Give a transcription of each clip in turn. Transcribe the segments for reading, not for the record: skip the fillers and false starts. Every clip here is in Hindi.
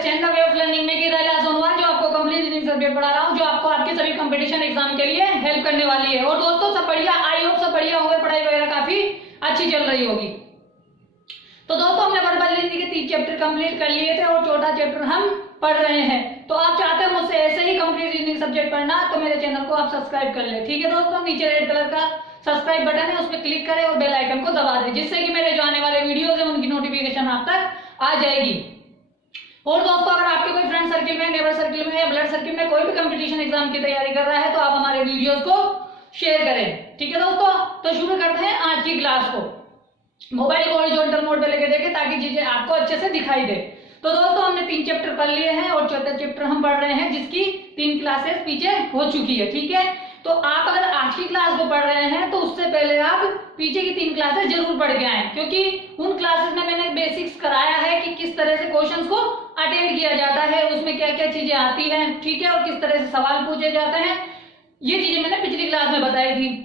स्टैंडर्ड वे ऑफ लर्निंग में की जो आपको कंप्लीट रीजनिंग सब्जेक्ट पढ़ा रहा हूँ, जो आपको आपके सभी कंपटीशन एग्जाम के लिए हेल्प करने वाली है। और दोस्तों सब बढ़िया, आई होप सब बढ़िया होंगे, पढ़ाई वगैरह काफी अच्छी चल रही होगी। तो दोस्तों हमने वर्बल रीजनिंग के 3 चैप्टर कंप्लीट कर लिए थे और 4था चैप्टर हम पढ़ रहे हैं। तो आप चाहते हैं मुझसे ऐसे ही कंप्लीट रीजनिंग सब्जेक्ट पढ़ना, तो मेरे चैनल को आप सब्सक्राइब कर ले। ठीक है दोस्तों, नीचे रेड कलर का सब्सक्राइब बटन है, उस पर क्लिक करें और बेल आइकन को दबा दें, जिससे कि मेरे जो आने वाले वीडियोस हैं उनकी नोटिफिकेशन आप तक आ जाएगी। और दोस्तों अगर आपके कोई फ्रेंड सर्किल में, नेबर सर्किल में या ब्लड सर्किल में कोई भी कंपटीशन एग्जाम की तैयारी कर रहा है तो आप हमारे वीडियोस को शेयर करें। ठीक है दोस्तों, तो शुरू करते हैं आज की क्लास को। मोबाइल को हॉरिजॉन्टल मोड पे लेके देखें ताकि चीजें आपको अच्छे से दिखाई दे। तो दोस्तों हमने 3 चैप्टर पढ़ लिए हैं और 4था चैप्टर हम पढ़ रहे हैं, जिसकी 3 क्लासेस पीछे हो चुकी है। ठीक है, तो आप अगर आज की क्लास को पढ़ रहे हैं तो उससे पहले आप पीछे की 3 क्लासेस जरूर पढ़ के आए, क्योंकि उन क्लासेस में मैंने बेसिक्स कराया है कि किस तरह से क्वेश्चंस को अटेंड किया जाता है, उसमें क्या क्या चीजें आती हैं, ठीक है, और किस तरह से सवाल पूछे जाते हैं, ये चीजें मैंने पिछली क्लास में बताई थी।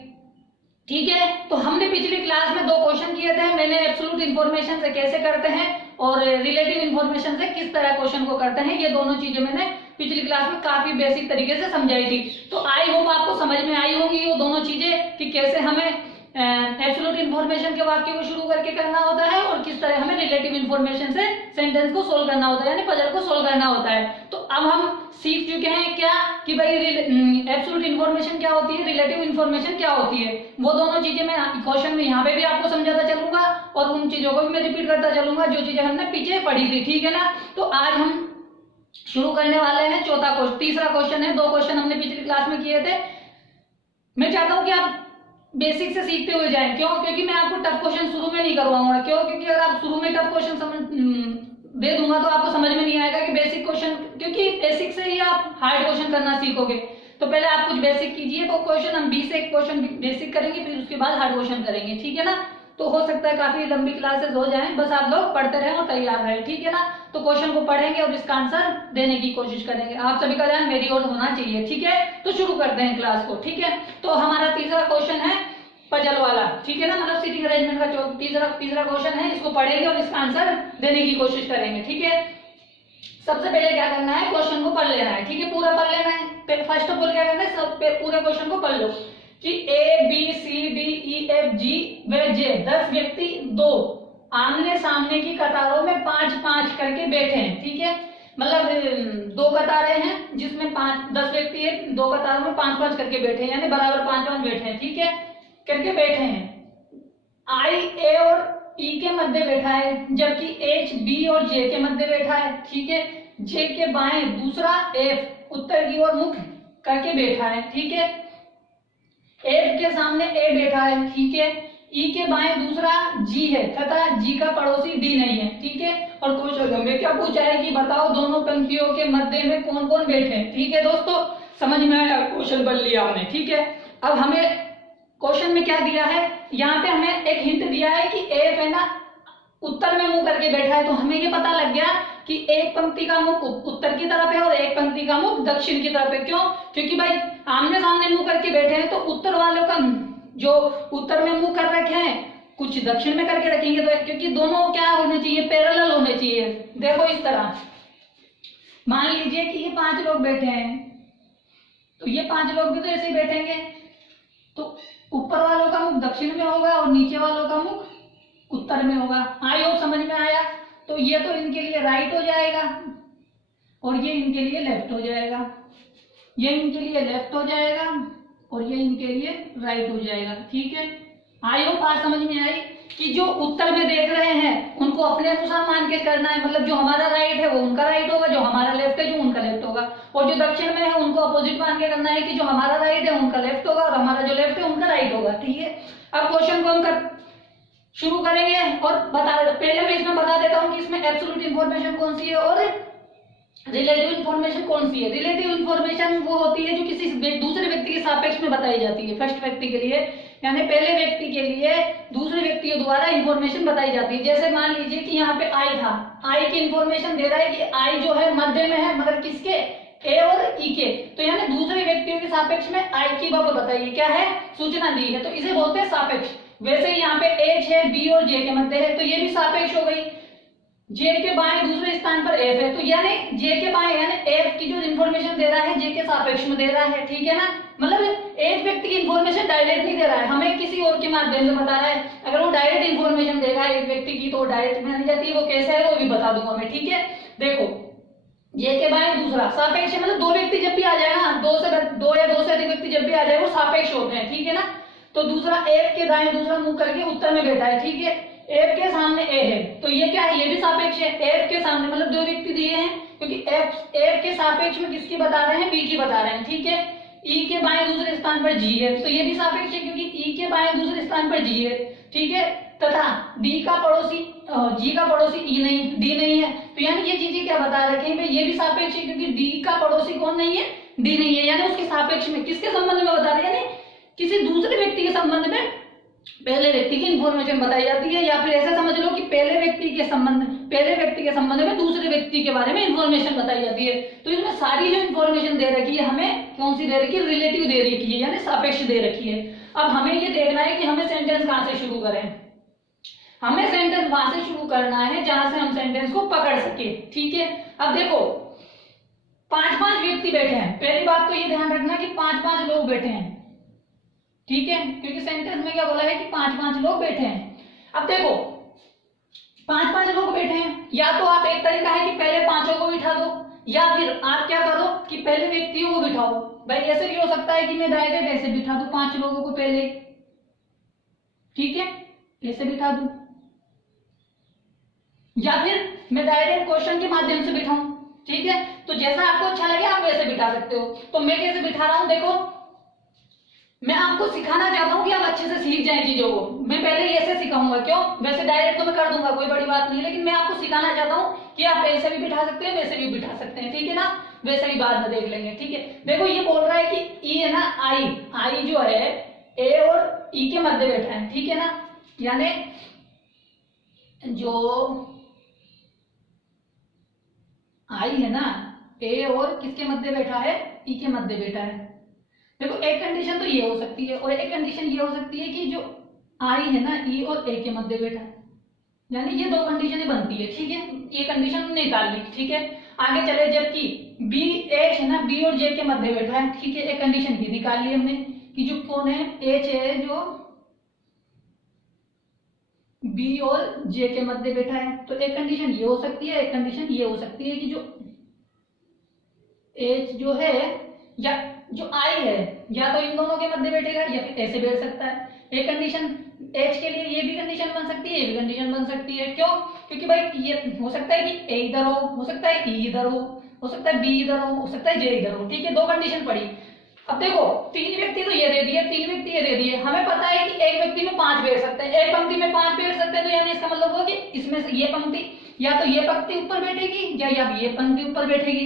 ठीक है, तो हमने पिछली क्लास में 2 क्वेश्चन किए थे। मैंने एब्सोल्यूट इन्फॉर्मेशन से कैसे करते हैं और रिलेटिव इन्फॉर्मेशन से किस तरह क्वेश्चन को करते हैं, ये दोनों चीजें मैंने पिछली क्लास में काफी बेसिक तरीके से समझाई थी। तो आई होप आपको समझ में आई होंगी वो दोनों चीजें कि कैसे हमें एब्सोल्यूट इन्फॉर्मेशन के वाक्य को शुरू करके करना होता है और किस तरह हमें रिलेटिव इन्फॉर्मेशन से सेंटेंस को सोल्व करना होता है, यानी पजल को सोल्व करना होता है। तो अब हम सीख चुके हैं क्या कि भाई एब्सोल्यूट इन्फॉर्मेशन क्या होती है, रिलेटिव इन्फॉर्मेशन क्या होती है। वो दोनों चीजें मैं क्वेश्चन में यहाँ पे भी आपको समझाता चलूंगा और उन चीजों को भी मैं रिपीट करता चलूंगा जो चीजें हमने पीछे पढ़ी थी। ठीक है ना, तो आज हम शुरू करने वाले हैं तीसरा क्वेश्चन है। 2 क्वेश्चन हमने पिछली क्लास में किए थे। मैं चाहता हूं कि आप बेसिक से सीखते हुए जाएं। क्यों? क्योंकि मैं आपको टफ क्वेश्चन शुरू में नहीं करवाऊंगा। क्यों? क्योंकि अगर आप शुरू में टफ क्वेश्चन दे दूंगा तो आपको समझ में नहीं आएगा कि बेसिक क्वेश्चन, क्योंकि बेसिक से ही आप हार्ड क्वेश्चन करना सीखोगे। तो पहले आप कुछ बेसिक कीजिए, तो क्वेश्चन हम 20 से एक क्वेश्चन बेसिक करेंगे, फिर उसके बाद हार्ड क्वेश्चन करेंगे। ठीक है ना, तो हो सकता है काफी लंबी क्लासेस हो जाएं, बस आप लोग पढ़ते रहें और तैयार रहें। ठीक है ना, तो क्वेश्चन को पढ़ेंगे और इसका आंसर देने की कोशिश करेंगे। आप सभी का ध्यान मेरी ओर होना चाहिए। ठीक है, तो शुरू करते हैं क्लास को। ठीक है, तो हमारा तीसरा क्वेश्चन है पजल वाला। ठीक है ना, मतलब सीटिंग अरेंजमेंट का तीसरा क्वेश्चन है। इसको पढ़ेंगे और इसका आंसर देने की कोशिश करेंगे। ठीक है, सबसे पहले क्या करना है, क्वेश्चन को पढ़ लेना है। ठीक है, पूरा पढ़ लेना है। फर्स्ट ऑफ ऑल क्या करना है, सब पूरे क्वेश्चन को पढ़ लो कि A B C D E F G व J 10 व्यक्ति 2 आमने सामने की कतारों में 5-5 करके बैठे हैं। ठीक है, मतलब 2 कतारें हैं जिसमें 10 व्यक्ति है, 2 कतारों में 5-5 करके बैठे हैं, यानी बराबर 5-5 बैठे हैं। ठीक है, करके बैठे हैं। I A और E के मध्य बैठा है, जबकि H B और J के मध्य बैठा है। ठीक है, J के बाएं दूसरा F उत्तर की ओर मुख करके बैठा है। ठीक है, F के सामने A बैठा है। ठीक है, E के बाएं दूसरा G है तथा G का पड़ोसी D नहीं है। ठीक है, और क्वेश्चन में क्या पूछा है कि बताओ दोनों पंक्तियों के मध्य में कौन कौन बैठे हैं। ठीक है दोस्तों, समझ में आया, क्वेश्चन पढ़ लिया हमने। ठीक है, अब हमें क्वेश्चन में क्या दिया है, यहाँ पे हमें एक हिंट दिया है कि F है ना उत्तर में मुंह करके बैठा है। तो हमें ये पता लग गया कि एक पंक्ति का मुख उत्तर की तरफ है और एक पंक्ति का मुख दक्षिण की तरफ है। क्यों? क्योंकि भाई आमने सामने मुंह करके बैठे हैं, तो उत्तर वालों का जो उत्तर में मुंह कर रखे हैं कुछ दक्षिण में करके रखेंगे, तो क्योंकि दोनों क्या होने चाहिए, पैरेलल होने चाहिए। देखो इस तरह मान लीजिए कि ये 5 लोग बैठे हैं, तो ये 5 लोग भी तो ऐसे ही बैठेंगे, तो ऊपर वालों का मुख दक्षिण में होगा और नीचे वालों का मुख उत्तर में होगा। आई होप समझ में आया। तो ये तो इनके लिए राइट हो जाएगा और ये इनके लिए लेफ्ट हो जाएगा, ये इनके लिए लेफ्ट हो जाएगा और ये इनके लिए राइट हो जाएगा। ठीक है, आई होप आज समझ में आई कि जो उत्तर में देख रहे हैं उनको अपने अनुसार मान के करना है, मतलब जो हमारा राइट है वो उनका राइट होगा, जो हमारा लेफ्ट है जो उनका लेफ्ट होगा, और जो दक्षिण में है उनको अपोजिट मान के करना है कि जो हमारा राइट है उनका लेफ्ट होगा और हमारा जो लेफ्ट है उनका राइट होगा। ठीक है, अब क्वेश्चन को हम शुरू करेंगे और पहले मैं इसमें बता देता हूँ कि इसमें एब्सोल्यूट इन्फॉर्मेशन कौन सी है और रिलेटिव इन्फॉर्मेशन कौन सी है। रिलेटिव इन्फॉर्मेशन वो होती है जो किसी दूसरे व्यक्ति के सापेक्ष में बताई जाती है। फर्स्ट व्यक्ति के लिए, यानी पहले व्यक्ति के लिए दूसरे व्यक्तियों द्वारा इन्फॉर्मेशन बताई जाती है। जैसे मान लीजिए कि यहाँ पे I था, I की इन्फॉर्मेशन दे रहा है कि I जो है मध्य में है, मगर किसके, A और E के, तो यानी दूसरे व्यक्तियों के सापेक्ष में I की बात बताइए क्या है, सूचना दी है, तो इसे बोलते हैं सापेक्ष। वैसे यहाँ पे H है, B और J के मध्य है, तो ये भी सापेक्ष हो गई। जे के बाएं दूसरे स्थान पर एफ है, तो यानी जे के बाएं यानी एफ की जो इन्फॉर्मेशन दे रहा है जे के सापेक्ष में दे रहा है, ठीक है ना। मतलब एक व्यक्ति की इन्फॉर्मेशन डायरेक्ट नहीं दे रहा है, हमें किसी और के माध्यम से बता रहा है। अगर वो डायरेक्ट इन्फॉर्मेशन देगा एक व्यक्ति की तो डायरेक्ट मानी जाती है, वो कैसे है वो भी बता दूंगा मैं, ठीक है। देखो जे के बाएं दूसरा सापेक्ष मतलब दो व्यक्ति जब भी आ जाए ना, दो या दो से अधिक व्यक्ति जब भी आ जाए वो सापेक्ष होते हैं, ठीक है ना। तो दूसरा एफ के दाएं दूसरा मुंह करके उत्तर में बैठा है, ठीक है। एफ के सामने ए है तो ये क्या है, ये भी सापेक्ष है। एफ के सामने मतलब दो व्यक्ति दिए हैं, क्योंकि एफ के सापेक्ष में किसकी बता रहे हैं, बी की बता रहे हैं, ठीक है। ई के बाएं दूसरे स्थान पर जी है तो ये भी सापेक्ष है, क्योंकि ई के बाएं दूसरे स्थान पर जी है, ठीक है। तथा डी का पड़ोसी जी का पड़ोसी ई नहीं, डी नहीं है, तो यानी ये चीजें क्या बता रखे हैं, ये भी सापेक्ष है, क्योंकि डी का पड़ोसी कौन नहीं है, डी नहीं है, यानी उसके सापेक्ष में किसके संबंध में बता रहे हैं, यानी किसी दूसरे व्यक्ति के संबंध में पहले व्यक्ति की इंफॉर्मेशन बताई जाती है। या फिर ऐसा समझ लो कि पहले व्यक्ति के संबंध में दूसरे व्यक्ति के बारे में इंफॉर्मेशन बताई जाती है। तो इसमें सारी जो इंफॉर्मेशन दे रखी है हमें कौन सी दे रखी है, रिलेटिव दे रखी है, यानी सापेक्ष दे रखी है। अब हमें ये देखना है कि हमें सेंटेंस कहां से शुरू करें। हमें सेंटेंस वहां से शुरू करना है जहां से हम सेंटेंस को पकड़ सके, ठीक है। अब देखो 5-5 व्यक्ति बैठे हैं, पहली बात तो ये ध्यान रखना कि 5-5 लोग बैठे हैं, ठीक है, क्योंकि सेंटेंस में क्या बोला है कि 5-5 लोग बैठे हैं। अब देखो 5-5 लोग बैठे हैं, या तो आप एक तरीका है कि पहले पांचों को बिठा दो, या फिर आप क्या करो कि पहले व्यक्तियों को बिठाओ। भाई ऐसे भी हो सकता है कि मैं डायरेक्ट ऐसे बिठा दूं 5 लोगों को पहले, ठीक है, ऐसे बिठा दूं, या फिर मैं डायरेक्ट क्वेश्चन के माध्यम से बिठाऊं, ठीक है। तो जैसा आपको अच्छा लगे आप वैसे बिठा सकते हो। तो मैं कैसे बिठा रहा हूं, देखो मैं आपको सिखाना चाहता हूं कि आप अच्छे से सीख जाएं चीजों को। मैं पहले ऐसे सिखाऊंगा, क्यों, वैसे डायरेक्ट तो मैं कर दूंगा, कोई बड़ी बात नहीं, लेकिन मैं आपको सिखाना चाहता हूं कि आप ऐसे भी बिठा सकते हैं वैसे भी बिठा सकते हैं, ठीक है ना। वैसे ही बाद में देख लेंगे, ठीक है। देखो ये बोल रहा है कि ई है ना, आई जो है ए और ई के मध्य बैठा है, ठीक है ना, यानी जो आई है ना ए और किसके मध्य बैठा है, ई के मध्य बैठा है। देखो एक कंडीशन तो ये हो सकती है और एक कंडीशन ये हो सकती है कि जो आई है ना ई और ए के मध्य बैठा है, यानी ये दो कंडीशनें बनती है, ठीक है। ये कंडीशन निकाल ली, ठीक है। आगे चले, जबकि बी एच है ना बी और जे के मध्य बैठा है, ठीक है, एक कंडीशन की निकाल ली हमने कि जो कौन है एच है जो बी और जे के मध्य बैठा है। तो एक कंडीशन ये हो सकती है, एक कंडीशन ये हो सकती है कि जो एच जो है या जो आई है या तो इन दोनों के मध्य बैठेगा या फिर ऐसे बैठ सकता है। एक कंडीशन एच के लिए ये भी कंडीशन बन सकती है, ये भी कंडीशन बन सकती है। क्यों, क्योंकि भाई ये हो सकता है कि ए इधर हो सकता है ई इधर हो सकता है बी इधर हो सकता है जे इधर हो, ठीक है। दो कंडीशन पड़ी। अब देखो 3 व्यक्ति तो ये दे दिए, 3 व्यक्ति ये दे दिए, हमें पता है कि एक व्यक्ति में 5 बैठ सकते हैं, एक पंक्ति में 5 बैठ सकते हैं, तो यानी इसका मतलब हुआ कि इसमें से ये पंक्ति या तो ये पंक्ति ऊपर बैठेगी या ये पंक्ति ऊपर बैठेगी,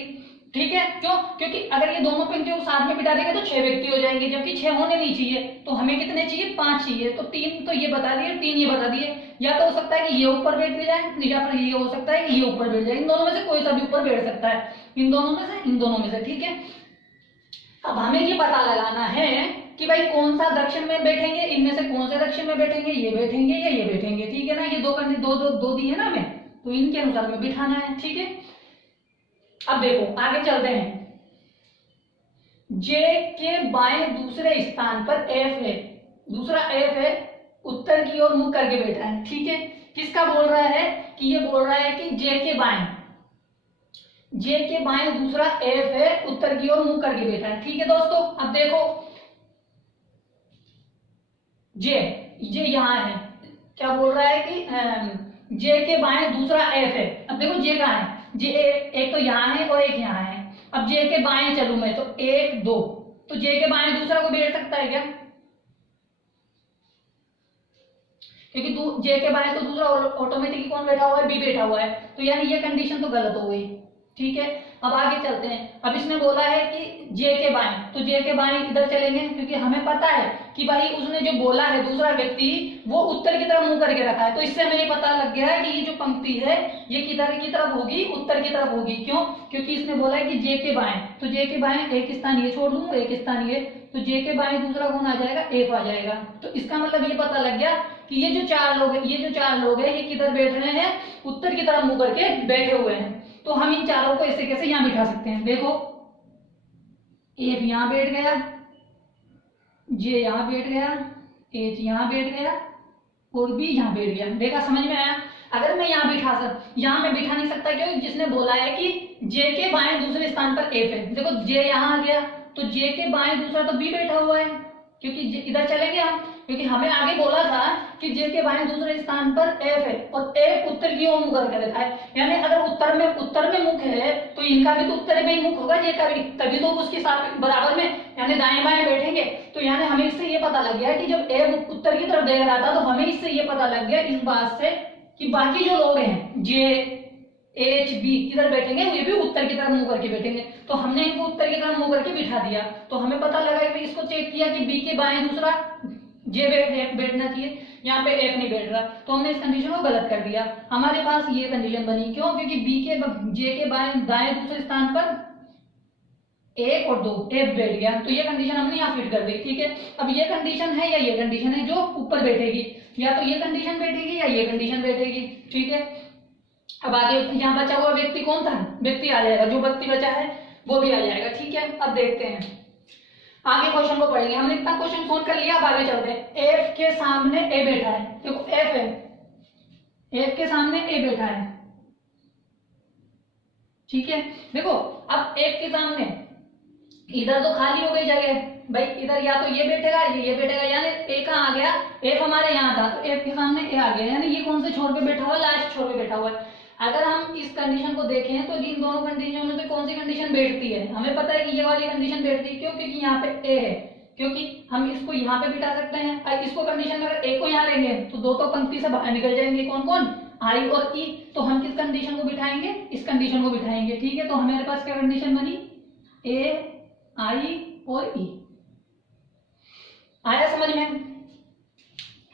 ठीक है। क्यों, क्योंकि अगर ये दोनों पंक्तियों को साथ में बिठा देंगे तो 6 व्यक्ति हो जाएंगे, जबकि 6 होने नहीं चाहिए। तो हमें कितने चाहिए, 5 चाहिए। तो 3 तो ये बता दिए, 3 ये बता दिए। या तो हो सकता है कि ये ऊपर बैठ जाए या फिर ये हो सकता है कि ये ऊपर बैठ जाए, इन दोनों में से कोई सा भी ऊपर बैठ सकता है, इन दोनों में से, ठीक है। अब हमें ये पता लगाना है कि भाई कौन सा दक्षिण में बैठेंगे, इनमें से कौन से दक्षिण में बैठेंगे, ये बैठेंगे या ये बैठेंगे, ठीक है ना। ये दो दी है ना हमें, तो इनके अनुसार हमें बिठाना है, ठीक है। अब देखो आगे चलते हैं। जे के बाएं दूसरे स्थान पर एफ है, दूसरा एफ है, उत्तर की ओर मुख करके बैठा है, ठीक है। किसका बोल रहा है कि ये बोल रहा है कि जे के बाएं दूसरा एफ है, उत्तर की ओर मुख करके बैठा है, ठीक है दोस्तों। अब देखो जे यहां है, क्या बोल रहा है कि जे के बाएं दूसरा एफ है। अब देखो जे कहां है, जे एक तो यहां है और एक यहां है। अब जे के बाएं चलूं मैं तो 1 2, तो जे के बाएं दूसरा को बैठ सकता है क्या, क्योंकि जे के बाएं तो दूसरा ऑटोमेटिकली कौन बैठा हुआ है, बी बैठा हुआ है, तो यानी ये कंडीशन तो गलत हो गई, ठीक है। अब आगे चलते हैं। अब इसने बोला है कि जे के बाएं, तो जे के बाएं इधर चलेंगे, क्योंकि हमें पता है कि भाई उसने जो बोला है दूसरा व्यक्ति वो उत्तर की तरफ मुंह करके रखा है, तो इससे हमें ये पता लग गया है कि ये जो पंक्ति है ये किधर की तरफ होगी, उत्तर की तरफ होगी। क्यों? क्योंकि इसने बोला है कि जे के बाएं, तो जे के बाएं एक स्थान ये छोड़ दूं, एक स्थान ये, तो जे के बाएं दूसरा कौन आ जाएगा, एफ आ जाएगा। तो इसका मतलब ये पता लग गया कि ये जो चार लोग हैं ये किधर बैठ रहे हैं, उत्तर की तरफ मुंह करके बैठे हुए हैं। तो हम इन चारों को ऐसे कैसे यहां बिठा सकते हैं, देखो एफ यहां बैठ गया, जे यहां बैठ गया, एच यहां बैठ गया और बी यहां बैठ गया। देखा, समझ में आया? अगर मैं यहाँ यहाँ मैं बिठा नहीं सकता, क्यों? जिसने बोला है कि जे के बाएं दूसरे स्थान पर एफ है। देखो जे यहाँ आ गया, तो जे के बाएं दूसरा तो बी बैठा हुआ है, क्योंकि इधर चलेंगे हम, क्योंकि हमें आगे बोला था कि जे के बाएं दूसरे स्थान पर एफ है और एफ उत्तर की ओर मुख करके रखा है। यानी अगर उत्तर में मुख है तो इनका भी तो उत्तर में ही मुख होगा, जे का भी, तभी तो उसके साथ बराबर में यानी दाएं बाएं बैठेंगे। तो यानी हमें इससे ये पता लग गया कि जब एफ उत्तर की तरफ देख रहा था, तो हमें इससे ये पता लग गया इस बात से कि बाकी जो लोग हैं जे एच बी किधर बैठेंगे, ये भी उत्तर की तरफ मुंह करके बैठेंगे। तो हमने इनको उत्तर की तरफ मुंह करके बिठा दिया। तो हमें पता लगा कि इसको चेक किया कि बी के बाएं दूसरा जे बैठना चाहिए, यहाँ पे एफ नहीं बैठ रहा, तो हमने इस कंडीशन को गलत कर दिया। हमारे पास ये कंडीशन बनी, क्यों? क्योंकि बी के जे के दाएं दूसरे स्थान पर एक और दो एफ बैठ गया, तो ये कंडीशन हमने यहाँ फिट कर दी। ठीक है, अब ये कंडीशन है या ये कंडीशन है जो ऊपर बैठेगी, या तो ये कंडीशन बैठेगी या ये कंडीशन बैठेगी। ठीक है, अब आगे यहाँ बचा हुआ व्यक्ति कौन था, व्यक्ति आ जाएगा, जो व्यक्ति बचा है वो भी आ जाएगा। ठीक है, अब देखते हैं आगे क्वेश्चन को पढ़ेंगे। हमने इतना क्वेश्चन सोल्व कर लिया, अब आगे चलते हैं। एफ के सामने ए बैठा है, देखो एफ है, एफ के सामने ए बैठा है। ठीक है, देखो अब एफ के सामने इधर तो खाली हो गई जगह भाई, इधर या तो ये बैठेगा ये बैठेगा, यानी ए कहाँ आ गया, एफ हमारे यहाँ था, तो एफ के सामने ए आ गया, यानी ये कौन से छोर पे बैठा हुआ है, लास्ट छोर पे बैठा हुआ है। अगर हम इस कंडीशन को देखें तो इन दोनों कंडीशनों में से कौन सी कंडीशन बैठती है, हमें पता है कि ये वाली कंडीशन बैठती है। क्यों? क्योंकि यहाँ पे ए है, क्योंकि हम इसको यहाँ पे बिठा सकते हैं, और इसको कंडीशन में अगर ए को यहाँ लेंगे तो दो तो पंक्ति से बाहर निकल जाएंगे, कौन कौन, आई और ई। तो हम किस कंडीशन को बिठाएंगे, इस कंडीशन को बिठाएंगे। ठीक है, तो हमारे पास क्या कंडीशन बनी, ए आई और ई। आया समझ में?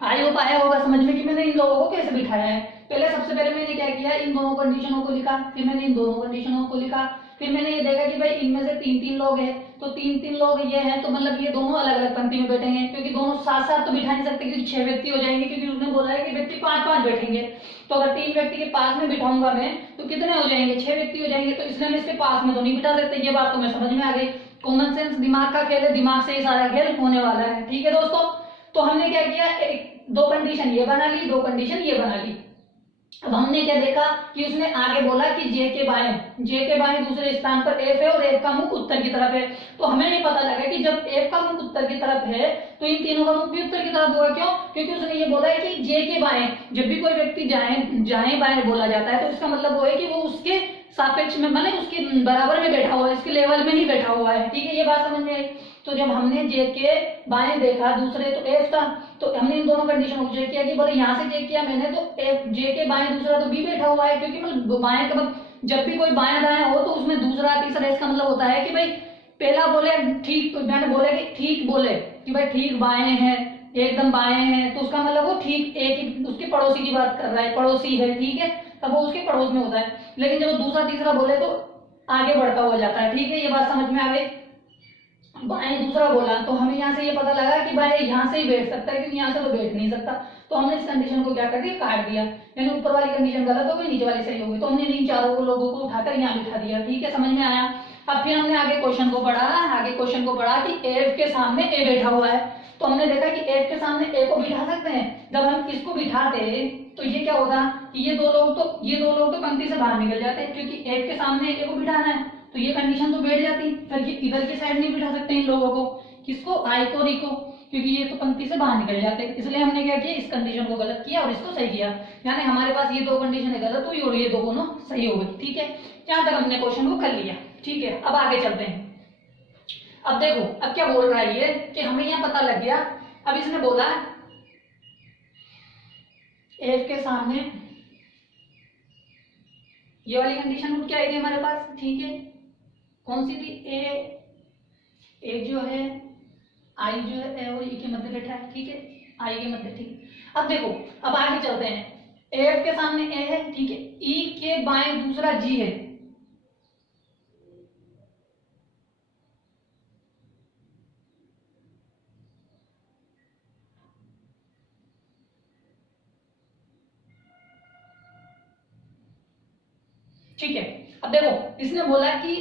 आई होप आया होगा समझ में कि मैंने इन लोगों को कैसे बिठाया है। पहले सबसे पहले मैंने क्या किया, इन दोनों कंडीशनों को लिखा, फिर मैंने इन दोनों कंडीशनों को लिखा, फिर मैंने ये देखा कि भाई इनमें से तीन तीन लोग हैं, तो तीन तीन लोग ये हैं, तो मतलब ये दोनों अलग अलग पंक्ति में बैठेंगे, क्योंकि दोनों साथ साथ तो बिठा नहीं सकते, क्योंकि 6 व्यक्ति हो जाएंगे, क्योंकि उसने बोला है कि व्यक्ति 5-5 बैठेंगे। तो अगर 3 व्यक्ति के पास में बिठाऊंगा मैं तो कितने हो जाएंगे, 6 व्यक्ति हो जाएंगे, तो इसलिए मैं इसके पास में तो नहीं बिठा सकते। ये बात तो मैं समझ में आ गई, कॉमन सेंस दिमाग का खेल है, दिमाग से ही सारा खेल होने वाला है। ठीक है दोस्तों, तो हमने क्या किया, दो कंडीशन ये बना ली, दो कंडीशन ये बना ली। अब हमने क्या देखा कि उसने आगे बोला कि जे के बाएं दूसरे स्थान पर एफ है और एफ का मुख उत्तर की तरफ है। तो हमें ये पता लगा कि जब एफ का मुख उत्तर की तरफ है तो इन तीनों का मुख भी उत्तर की तरफ होगा। क्यों? क्योंकि उसने ये बोला है कि जे के बाएं, जब भी कोई व्यक्ति जाएं बाएं बोला जाता है तो इसका मतलब वो है कि वो उसके सापेक्ष में, माने उसके बराबर में बैठा हुआ है, इसके लेवल में ही बैठा हुआ है। ठीक है, ये बात समझ में आई। तो जब हमने जे के बाएं देखा, दूसरे तो एफ था, तो हमने इन दोनों कंडीशनों को चेक किया कि बोले यहाँ से चेक किया मैंने, तो एफ जे के बाएं दूसरा तो बी बैठा हुआ है, क्योंकि मतलब बाएं का मतलब जब भी कोई बाएं दाएं हो तो उसमें दूसरा तीसरा, इसका मतलब होता है कि भाई पहला बोले ठीक, मैंने बोले कि ठीक बोले कि भाई ठीक बाएं हैं, एकदम बाएं हैं, तो उसका मतलब वो ठीक एक उसके पड़ोसी की बात कर रहा है, पड़ोसी है। ठीक है, तब वो उसके पड़ोस में होता है। लेकिन जब वो दूसरा तीसरा बोले तो आगे बढ़ता हुआ जाता है। ठीक है, ये बात समझ में आ गई। बाएं दूसरा बोला तो हमें यहाँ से ये पता लगा कि बाएं यहाँ से ही बैठ सकता है, क्योंकि यहाँ से तो बैठ नहीं सकता। तो हमने इस कंडीशन को क्या कर दिया, काट दिया, यानी ऊपर वाली कंडीशन गलत हो गई, नीचे वाली सही हो गई। तो हमने इन चारों लोगों को उठाकर यहाँ बिठा दिया। ठीक है, समझ में आया। अब फिर हमने आगे क्वेश्चन को पढ़ा कि एफ के सामने ए बैठा हुआ है। तो हमने देखा कि एफ के सामने ए को बिठा सकते हैं। जब हम इसको बिठाते तो ये क्या होगा कि ये दो लोग तो पंक्ति से बाहर निकल जाते हैं, क्योंकि एफ के सामने ए को बिठाना है, तो ये कंडीशन तो बैठ जाती। फिर ये इधर की साइड नहीं बिठा सकते इन लोगों को, किसको, आई को, री को, क्योंकि ये तो पंक्ति से बाहर निकल जाते हैं। इसलिए हमने क्या किया, इस कंडीशन को गलत किया और इसको सही किया, यानी हमारे पास ये दो कंडीशन गलत हुई और ये दोनों सही हो गई। ठीक है, यहाँ तक हमने क्वेश्चन को कर लिया। ठीक है, अब आगे चलते हैं। अब देखो अब क्या बोल रहा है ये, कि हमें यहाँ पता लग गया। अब इसने बोला एफ के सामने ये वाली कंडीशन क्या आई थी हमारे पास। ठीक है, कौन सी थी? ए जो है, आई जो है ए और ई के मध्य बैठा है, ठीक है, आई के मध्य, ठीक। अब देखो, अब आगे चलते हैं। एफ के सामने ए है, ठीक है, ई के बाएं दूसरा जी है, ठीक है। अब देखो इसने बोला कि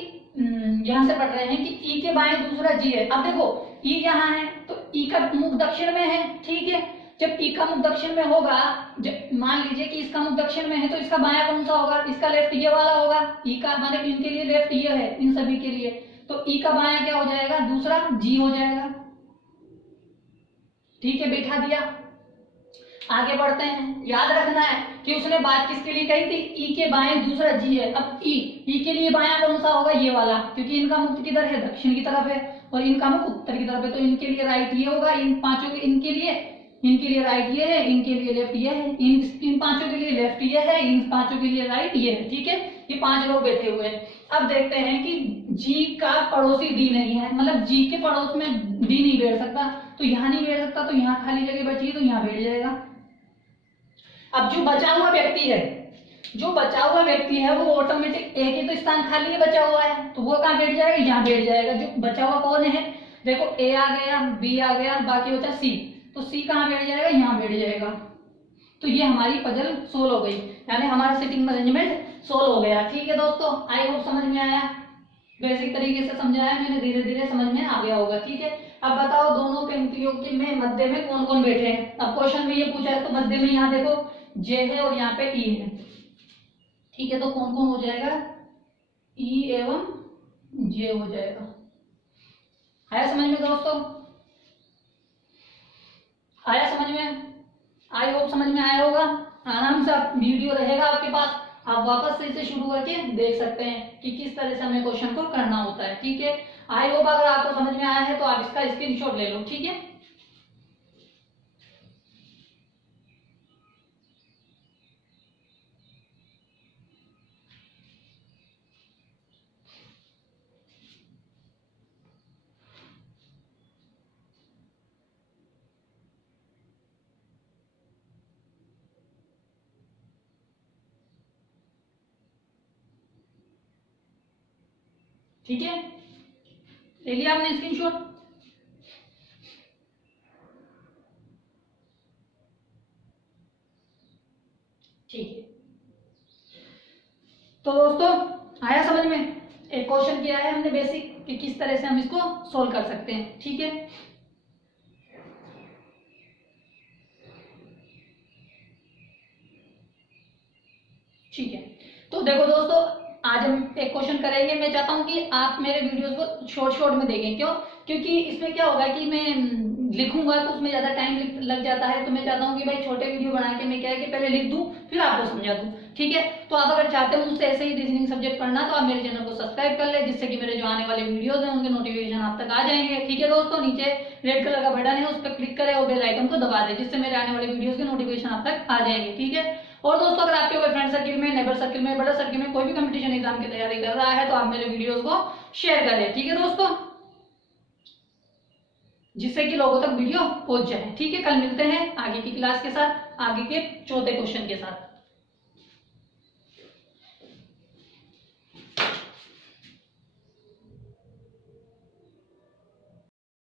यहां से पढ़ रहे हैं कि ई के बाएं दूसरा जी है। अब देखो ई यहाँ है तो ई का मुख दक्षिण में है, ठीक है। जब ई का मुख दक्षिण में होगा, जब मान लीजिए कि इसका मुख दक्षिण में है तो इसका बायां कौन सा होगा? इसका लेफ्ट ये वाला होगा। ई का माने इनके लिए लेफ्ट ये है, इन सभी के लिए, तो ई का बायां क्या हो जाएगा? दूसरा जी हो जाएगा, ठीक है, बैठा दिया। आगे बढ़ते हैं। याद रखना है कि उसने बात किसके लिए कही थी? ई के बाएं दूसरा जी है। अब ई के लिए बायां कौन सा होगा? ये वाला, क्योंकि इनका मुख किधर है? दक्षिण की तरफ है, और इनका मुख उत्तर की तरफ है, तो इनके लिए राइट ये होगा। इन पांचों के इनके लिए राइट ये है, इनके लिए लेफ्ट ये है, इन पांचों के लिए लेफ्ट ये है, इन पांचों के लिए राइट ये है, ठीक है। ये 5 लोग बैठे हुए हैं। अब देखते हैं कि जी का पड़ोसी डी नहीं है, मतलब जी के पड़ोस में डी नहीं बैठ सकता, तो यहाँ नहीं बैठ सकता, तो यहाँ खाली जगह बची है तो यहाँ बैठ जाएगा। अब जो बचा हुआ व्यक्ति है वो ऑटोमेटिक एक ही तो स्थान खाली है बचा हुआ है, तो वो कहाँ बैठ जाएगा? यहाँ बैठ जाएगा। जो बचा हुआ कौन है? देखो ए आ गया, बी आ गया, बाकी बचा सी, तो सी कहाँ बैठ जाएगा? यहाँ बैठ जाएगा। तो ये हमारी पजल सोल्व हो गई, यानी हमारा सिटिंग अरेंजमेंट सोल्व हो गया, ठीक है दोस्तों। आई होप समझ में आया, बेसिक तरीके से समझाया मैंने, धीरे धीरे समझ में आ गया होगा, ठीक है। अब बताओ दोनों पंक्तियों के में मध्य में कौन कौन बैठे हैं? अब क्वेश्चन में ये पूछा है तो मध्य में यहाँ देखो जे है और यहाँ पे ई है, ठीक है, तो कौन कौन हो जाएगा? ई एवं जे हो जाएगा। आया समझ में दोस्तों? आया समझ में? आई होप समझ में आया होगा। आराम से आप वीडियो रहेगा आपके पास, आप वापस से इसे शुरू करके देख सकते हैं कि किस तरह से हमें क्वेश्चन को करना होता है, ठीक है। आई होप अगर आपको समझ में आया है तो आप इसका स्क्रीनशॉट ले लो, ठीक है। ठीक है, ले लिया आपने स्क्रीनशॉट? ठीक है, तो दोस्तों आया समझ में? एक क्वेश्चन किया है हमने बेसिक कि किस तरह से हम इसको सोल्व कर सकते हैं, ठीक है। ठीक है, तो देखो दोस्तों आज हम एक क्वेश्चन करेंगे। मैं चाहता हूं कि आप मेरे वीडियोस को शॉर्ट में देखें। क्यों? क्योंकि इसमें क्या होगा कि मैं लिखूंगा तो उसमें ज्यादा टाइम लग जाता है, तो मैं चाहता हूं कि भाई छोटे वीडियो बना के मैं क्या है कि पहले लिख दूं फिर आपको समझा दूं, ठीक है। तो आप अगर चाहते हो मुझसे ऐसे ही रीजनिंग सब्जेक्ट पढ़ना तो आप मेरे चैनल को सब्सक्राइब कर ले, जिससे कि मेरे जो आने वाले वीडियोज हैं उनके नोटिफिकेशन आप तक आ जाएंगे, ठीक है दोस्तों। नीचे रेड कलर का बटन है, उस पर क्लिक करें और बेल आइकन को दबा दें, जिससे मेरे आने वाले वीडियोज के नोटिफिकेशन आप तक आ जाएंगे, ठीक है। और दोस्तों अगर आपके कोई फ्रेंड सर्किल में, नेबर सर्किल में, बड़ा सर्किल में कोई भी कंपटीशन एग्जाम की तैयारी कर रहा है तो आप मेरे वीडियोस को शेयर करें, ठीक है दोस्तों, जिससे कि लोगों तक वीडियो पहुंच जाए, ठीक है। कल मिलते हैं आगे की क्लास के साथ, आगे के चौथे क्वेश्चन के साथ।